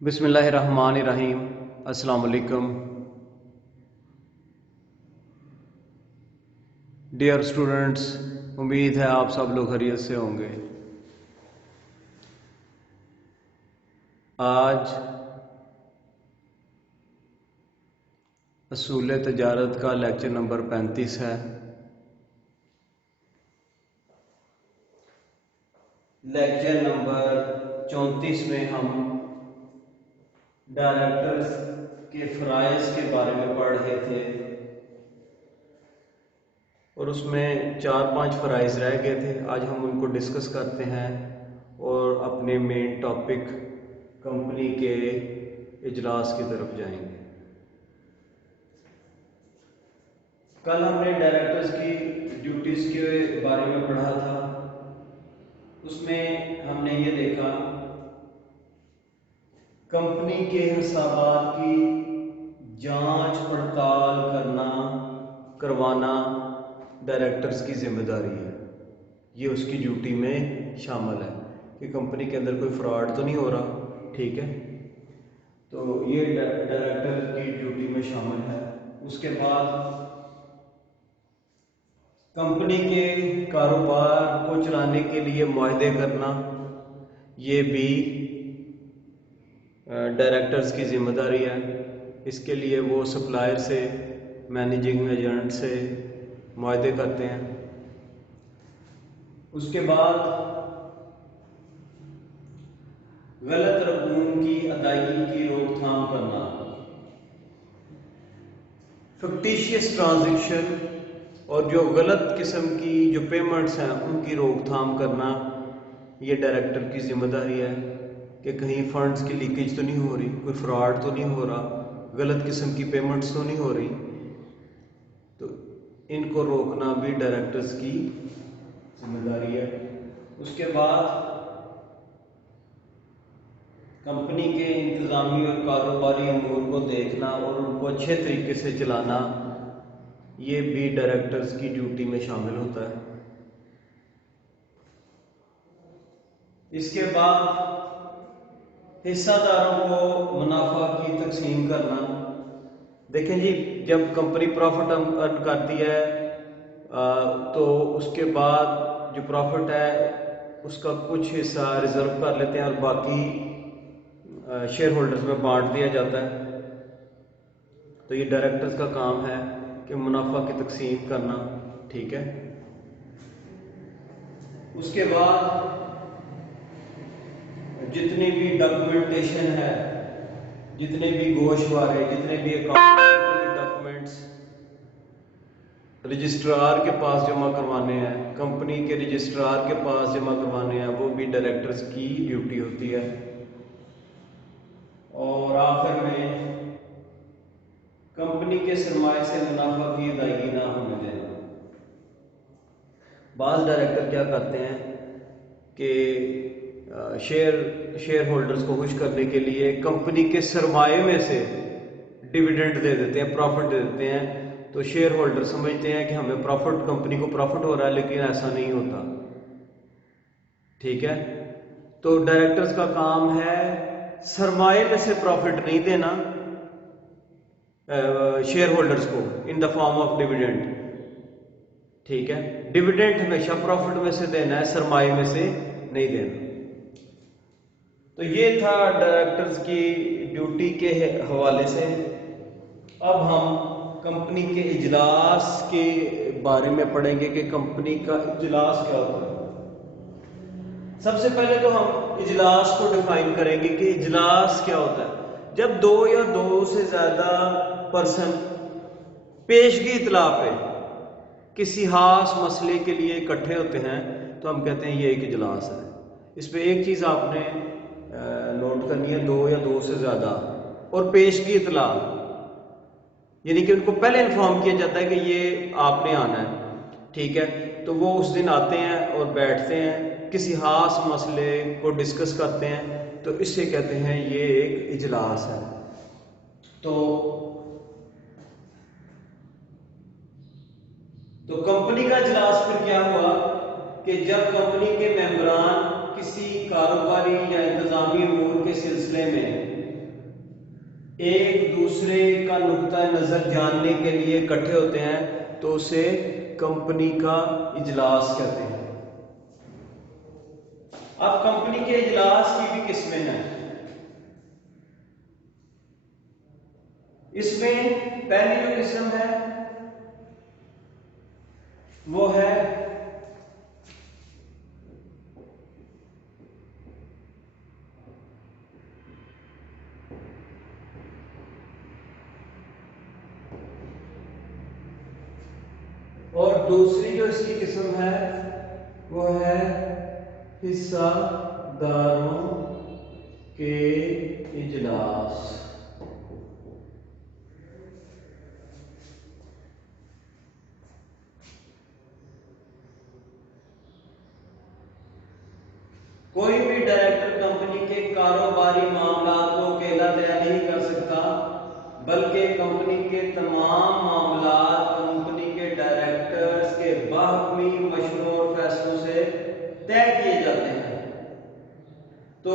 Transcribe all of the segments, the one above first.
बिस्मिल्लाहिर्रहमानिर्रहीम। अस्सलाम वालेकुम डियर स्टूडेंट्स, उम्मीद है आप सब लोग खैरियत से होंगे। आज असूल तजारत का लेक्चर नंबर 35 है। लेक्चर नंबर 34 में हम डायरेक्टर्स के फ़राइज़ के बारे में पढ़ रहे थे और उसमें 4-5 फ़राइज़ रह गए थे। आज हम उनको डिस्कस करते हैं और अपने मेन टॉपिक कंपनी के इजलास की तरफ जाएंगे। कल हमने डायरेक्टर्स की ड्यूटीज़ के बारे में पढ़ा था। उसमें हमने ये देखा कंपनी के हिसाबात की जांच पड़ताल करवाना डायरेक्टर्स की जिम्मेदारी है। ये उसकी ड्यूटी में शामिल है कि कंपनी के अंदर कोई फ्रॉड तो नहीं हो रहा, ठीक है। तो ये डायरेक्टर की ड्यूटी में शामिल है। उसके बाद कंपनी के कारोबार को चलाने के लिए मुआहदे करना, ये भी डायरेक्टर्स की जिम्मेदारी है। इसके लिए वो सप्लायर से, मैनेजिंग एजेंट से मुआहदे करते हैं। उसके बाद गलत रकूम की अदायगी की रोकथाम करना, फिक्टिशियस ट्रांजैक्शन और जो गलत किस्म की जो पेमेंट्स हैं उनकी रोकथाम करना, ये डायरेक्टर की जिम्मेदारी है कि कहीं फंड्स की लीकेज तो नहीं हो रही, कोई फ्रॉड तो नहीं हो रहा, गलत किस्म की पेमेंट्स तो नहीं हो रही। तो इनको रोकना भी डायरेक्टर्स की जिम्मेदारी है। उसके बाद कंपनी के इंतज़ामी और कारोबारी अमूर को देखना और उनको अच्छे तरीके से चलाना, ये भी डायरेक्टर्स की ड्यूटी में शामिल होता है। इसके बाद हिस्सादारों को मुनाफा की तकसीम करना। देखें जी, जब कंपनी प्रॉफिट अर्न करती है तो उसके बाद जो प्रॉफिट है उसका कुछ हिस्सा रिजर्व कर लेते हैं और बाकी शेयर होल्डर्स में बांट दिया जाता है। तो ये डायरेक्टर्स का काम है कि मुनाफा की तकसीम करना, ठीक है। उसके बाद जितनी भी डॉक्यूमेंटेशन है, जितने भी गोशवारे, जितने भी अकाउंट डॉक्यूमेंट्स रजिस्ट्रार के पास जमा करवाने हैं, कंपनी के रजिस्ट्रार के पास जमा करवाने हैं, वो भी डायरेक्टर्स की ड्यूटी होती है। और आखिर में कंपनी के सरमाए से मुनाफा की अदायगी ना होने देना। बाज़ डायरेक्टर क्या करते हैं कि शेयर होल्डर्स को खुश करने के लिए कंपनी के सरमाए में से डिविडेंड दे देते हैं, प्रॉफिट दे देते हैं। तो शेयर होल्डर समझते हैं कि हमें प्रॉफिट, कंपनी को प्रॉफिट हो रहा है, लेकिन ऐसा नहीं होता, ठीक है। तो डायरेक्टर्स का काम है सरमाए में से प्रॉफिट नहीं देना शेयर होल्डर्स को in the form of dividend, ठीक है। डिविडेंड हमेशा प्रॉफिट में से देना है, सरमाए में से नहीं देना। तो ये था डायरेक्टर्स की ड्यूटी के हवाले से। अब हम कंपनी के इजलास के बारे में पढ़ेंगे कि कंपनी का इजलास क्या होता है। सबसे पहले तो हम इजलास को डिफाइन करेंगे कि इजलास क्या होता है। जब दो या दो से ज्यादा पर्सन पेशगी इतला पे किसी खास मसले के लिए इकट्ठे होते हैं तो हम कहते हैं ये एक इजलास है। इस पे एक चीज आपने नोट करनी है, दो या दो से ज्यादा और पेशगी इतला, यानी कि उनको पहले इन्फॉर्म किया जाता है कि ये आपने आना है, ठीक है। तो वो उस दिन आते हैं और बैठते हैं, किसी खास मसले को डिस्कस करते हैं, तो इससे कहते हैं ये एक इजलास है। तो कंपनी का इजलास फिर क्या हुआ कि जब कंपनी के मेंबरान किसी कारोबारी या इंतजामी अमूर के सिलसिले में एक दूसरे का नुक्ता नजर जानने के लिए इकट्ठे होते हैं तो उसे कंपनी का इजलास कहते हैं। अब कंपनी के इजलास की भी किस्में हैं। इसमें पहली जो किस्म है वो है और दूसरी जो इसकी किस्म है वो है हिस्सादारों के इजलास। कोई भी डायरेक्टर कंपनी के कारोबारी मामलात को अकेला तय नहीं कर सकता, बल्कि कंपनी के तमाम मामलात कंपनी के डायरेक्टर्स के बाहमी मशवरों और फैसलों से तय किए जाते हैं। तो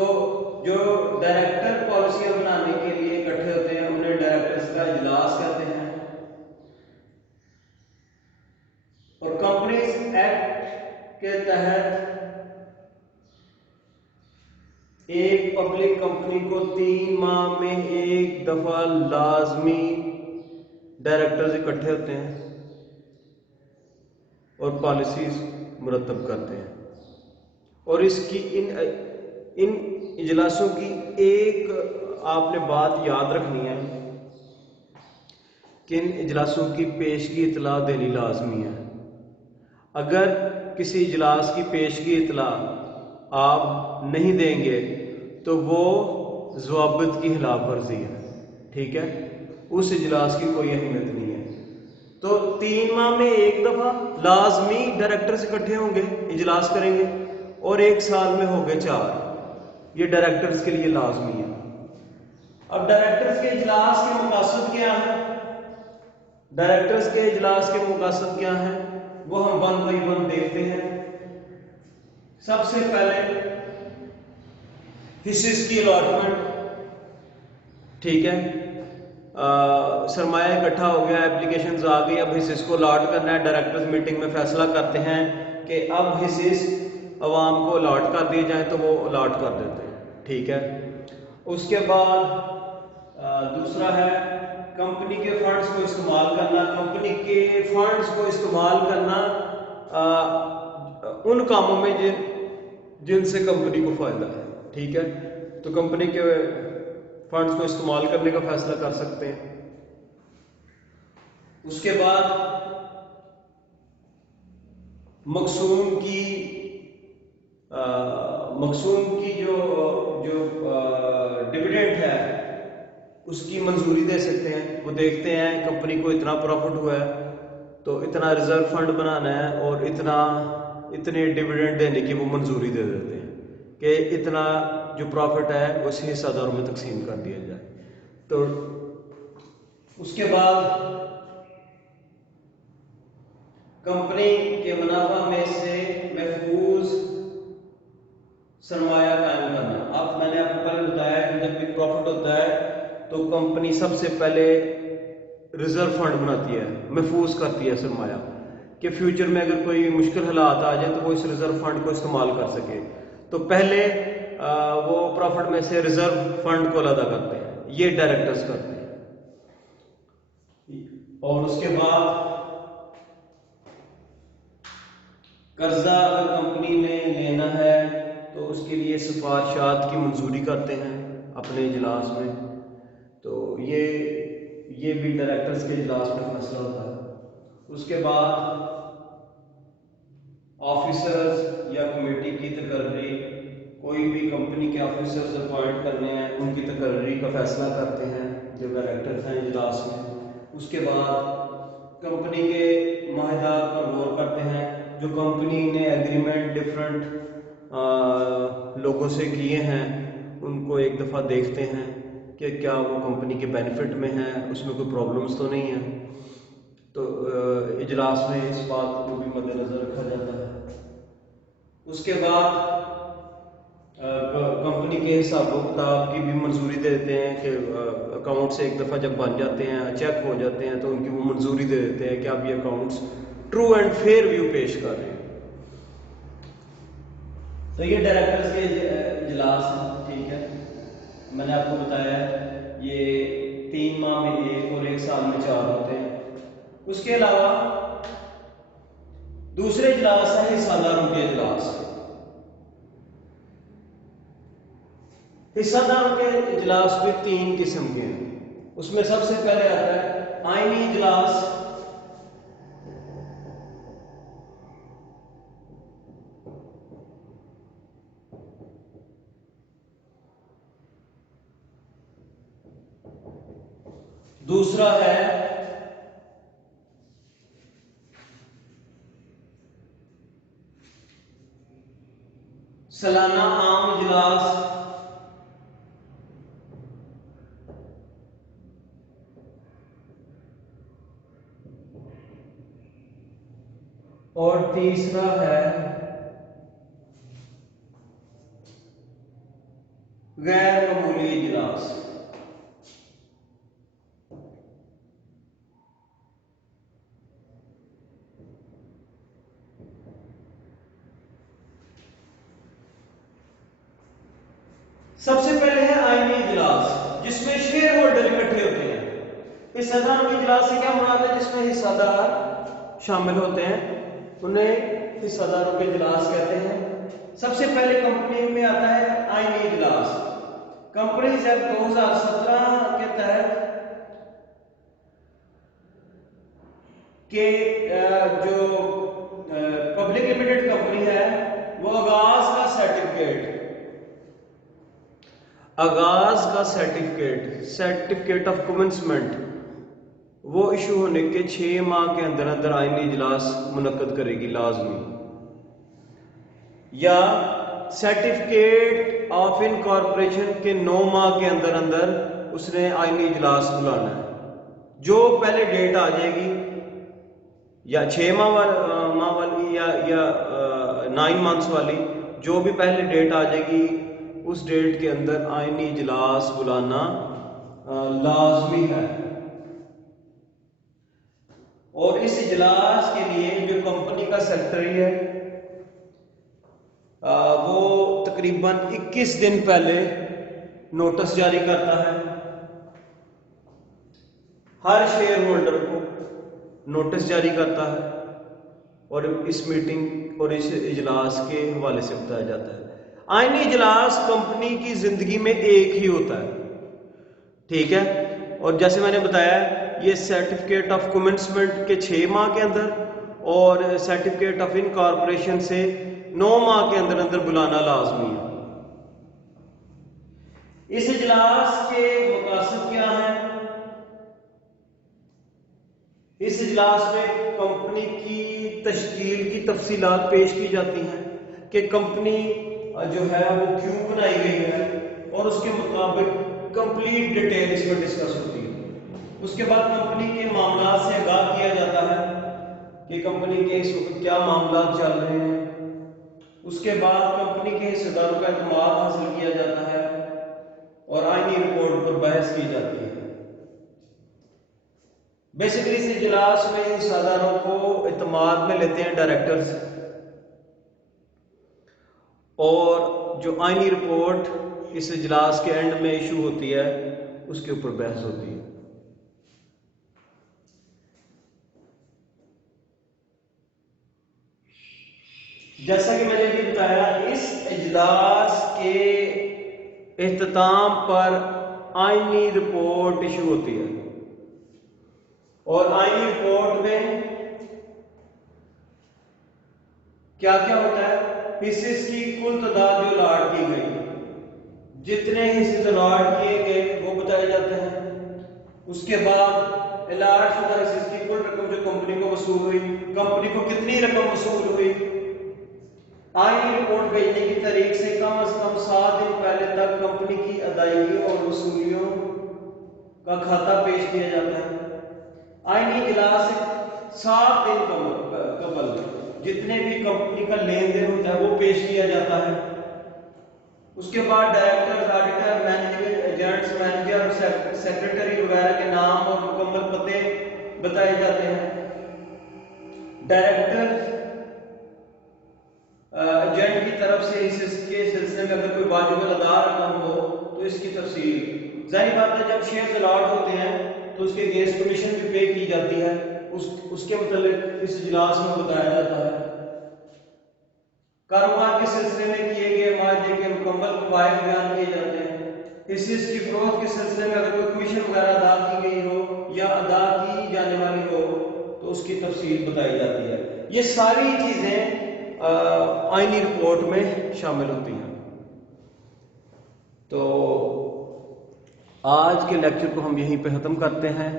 जो डायरेक्टर पॉलिसियां बनाने के लिए इकट्ठे होते हैं उन्हें डायरेक्टर्स का इजलास कहते हैं। और कंपनीज एक्ट के तहत एक पब्लिक कंपनी को 3 माह में एक दफा लाजमी डायरेक्टर्स इकट्ठे होते हैं और पॉलिसीज मुरतब करते हैं। और इसकी इन इजलासों की एक आपने बात याद रखनी है कि इन इजलासों की पेशगी इतला देनी लाजमी है। अगर किसी इजलास की पेशगी इतला आप नहीं देंगे तो वो ज़वाबित की खिलाफ वर्जी है, ठीक है, उस इजलास की कोई अहमियत नहीं है। तो 3 माह में एक दफा लाजमी डायरेक्टर्स इकट्ठे होंगे, इजलास करेंगे, और 1 साल में हो गए 4। ये डायरेक्टर्स के लिए लाजमी है। अब डायरेक्टर्स के इजलास के मकासद क्या है? डायरेक्टर्स के इजलास के मकासद क्या है वो हम 1 बाय 1 देखते हैं। सबसे पहले हिस्से की अलॉटमेंट, ठीक है, सरमाया इकट्ठा हो गया, एप्लीकेशंस आ गई, अब हिस्से को अलॉट करना है। डायरेक्टर्स मीटिंग में फैसला करते हैं कि अब हिस्से अवाम को अलॉट कर दिए जाए तो वो अलॉट कर देते हैं, ठीक है। उसके बाद दूसरा है कंपनी के फंड्स को इस्तेमाल करना। कंपनी के फंड्स को इस्तेमाल करना उन कामों में जिनसे कंपनी को फायदा है, ठीक है। तो कंपनी के फंड्स को इस्तेमाल करने का फैसला कर सकते हैं। उसके बाद मकसूम की जो डिविडेंड है उसकी मंजूरी दे सकते हैं। वो देखते हैं कंपनी को इतना प्रॉफिट हुआ है तो इतना रिजर्व फंड बनाना है और इतने डिविडेंड देने की वो मंजूरी दे देते हैं कि इतना जो प्रॉफिट है उस हिस्सेदारों में तकसीम कर दिया जाए। तो उसके बाद कंपनी के मुनाफा में से महफूज सरमाया कायम करना। अब मैंने आपको पहले बताया कि जब भी प्रॉफिट होता है तो कंपनी सबसे पहले रिजर्व फंड बनाती है, महफूज करती है सरमाया, कि फ्यूचर में अगर कोई मुश्किल हालात आ जाए तो वो इस रिजर्व फंड को इस्तेमाल कर सके। तो पहले वो प्रॉफिट में से रिजर्व फंड को अलग करते हैं, ये डायरेक्टर्स करते हैं। और उसके बाद कर्जा अगर कंपनी ने लेना है तो उसके लिए सिफारिशात की मंजूरी करते हैं अपने इजलास में। तो ये भी डायरेक्टर्स के इजलास में फैसला होता है। उसके बाद ऑफिसर्स या कमेटी की तकर्री, कोई भी कंपनी के ऑफिसर्स अपॉइंट करने हैं उनकी तकर्री का फैसला करते हैं जो डायरेक्टर्स हैं इजलास में। उसके बाद कंपनी के माहिदात पर गौर करते हैं। जो कंपनी ने एग्रीमेंट डिफरेंट लोगों से किए हैं उनको एक दफ़ा देखते हैं कि क्या वो कंपनी के बेनिफिट में है, उसमें कोई प्रॉब्लम्स तो नहीं है। तो इजलास में इस बात को भी मद्देनजर रखा जाता है। उसके बाद कंपनी कंपनी के हिसाब किताब की भी मंजूरी देते हैं कि अकाउंट्स एक दफ़ा जब बन जाते हैं, चेक हो जाते हैं, तो उनकी वो मंजूरी दे देते हैं कि आप ये accounts true and fair view पेश कर रहे हैं। तो ये डायरेक्टर्स के इजलास हैं, ठीक है। मैंने आपको बताया ये 3 माह में 1 और 1 साल में 4 होते हैं। उसके अलावा दूसरे इजलास है हिस्सादारों के इजलास। हिस्सादारों के इजलास भी 3 किस्म के हैं। उसमें सबसे पहले आता है आईनी इजलास, दूसरा है सालाना आम इजलास, और तीसरा है गैर मामूली इजलास। सबसे पहले है आईनी इजलास, जिसमें शेयर होल्डर इकट्ठे होते हैं। हिस्सादारों के इजलास से क्या मुराद है? जिसमें हिस्सादार शामिल होते हैं, उन्हें हिस्सादारों के इजलास कहते हैं। सबसे पहले कंपनी में आता है आईनी इजलास। कंपनीज एक्ट 2017 के तहत के जो पब्लिक लिमिटेड कंपनी है वो आगाज का सर्टिफिकेट ऑफ कमेंसमेंट वो इशू होने के 6 माह के अंदर अंदर आईनी इजलास मुनक्कद करेगी लाजमी, या सर्टिफिकेट ऑफ इनकॉर्पोरेशन के 9 माह के अंदर अंदर उसने आईनी इजलास बुलाना है। जो पहले डेट आ जाएगी, या 6 माह वाली या 9 मंथ्स वाली, जो भी पहले डेट आ जाएगी उस डेट के अंदर आईनी इजलास बुलाना लाजमी है। और इस इजलास के लिए जो कंपनी का सेक्रेटरी है वो तकरीबन 21 दिन पहले नोटिस जारी करता है, हर शेयर होल्डर को नोटिस जारी करता है, और इस मीटिंग और इस इजलास के हवाले से बताया जाता है। आईनी इजलास कंपनी की जिंदगी में एक ही होता है, ठीक है। और जैसे मैंने बताया ये सर्टिफिकेट ऑफ कमेंसमेंट के 6 माह के अंदर और सर्टिफिकेट ऑफ इनकॉर्पोरेशन से 9 माह के अंदर अंदर बुलाना लाजमी है। इस इजलास के मकासद क्या हैं? इस इजलास में कंपनी की तश्कील की तफसीलात पेश की जाती हैं कि कंपनी जो है वो क्यों बनाई गई है, और उसके मुताबिक कंप्लीट डिटेल इसमें डिस्कस होती है। उसके बाद कंपनी के मामला से आगाह किया जाता है कि कंपनी के इस वक्त क्या मामला चल रहे हैं। उसके बाद कंपनी के हिस्सेदारों का एतमाद हासिल किया जाता है और आईनी रिपोर्ट पर बहस की जाती है। बेसिकली इस इजलास में हिस्सेदारों को एतमाद में लेते हैं डायरेक्टर्स, और जो आईनी रिपोर्ट इस इजलास के एंड में इशू होती है उसके ऊपर बहस होती है। जैसा कि मैंने अभी बताया, इस इजलास के इख्तिताम पर आईनी रिपोर्ट इशू होती है, और आईनी रिपोर्ट में क्या क्या होता है? हिस्सेस की कुल तादाद जो अलॉट की गई, जितने हिस्से अलॉट किए गए वो बताए जाते हैं। उसके बाद अलॉट शुदा हिस्सेस की कुल रकम जो कंपनी को वसूल हुई, कंपनी को कितनी रकम वसूल हुई। आईनी रिपोर्ट भेजने की तारीख से कम 7 दिन पहले तक कंपनी की अदायगी और वसूलियों का खाता पेश किया जाता है। आईनी इजलास से 7 दिन कबल जितने भी कंपनी का लेन देन होता है वो पेश किया जाता है। اس کے بعد director, auditor, manager, agents, manager اور سیکرٹری وغیرہ کے نام اور مکمل پتے بتائے جاتے ہیں۔ ڈائریکٹر ایجنٹ کی طرف سے اس کے سلسلے میں اگر کوئی واجب الادا رقم ہو تو اس کی تفصیل، ظاہر بات ہے جب شیئرز الاٹ ہوتے ہیں تو اس کے اگینسٹ کمیشن بھی پے کی جاتی ہے، اس کے متعلق اس اجلاس میں بتایا جاتا ہے۔ کاروبار کے سلسلے میں کیے گئے معاہدے کے مکمل فوائد بیان کیے جاتے ہیں۔ حصص کی فروخت کے سلسلے میں اگر کوئی کمیشن وغیرہ ادا کی گئی ہو یا ادا کی جانے والی ہو تو اس کی تفصیل بتائی جاتی ہے۔ یہ ساری چیزیں آئینی رپورٹ میں شامل ہوتی ہیں۔ تو آج کے لیکچر کو ہم یہیں پہ ختم کرتے ہیں۔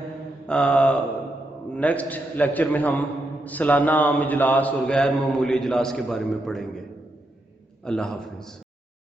نیکسٹ لیکچر میں ہم سالانہ عام اجلاس اور غیر معمولی اجلاس کے بارے میں پڑھیں گے۔ اللہ حافظ۔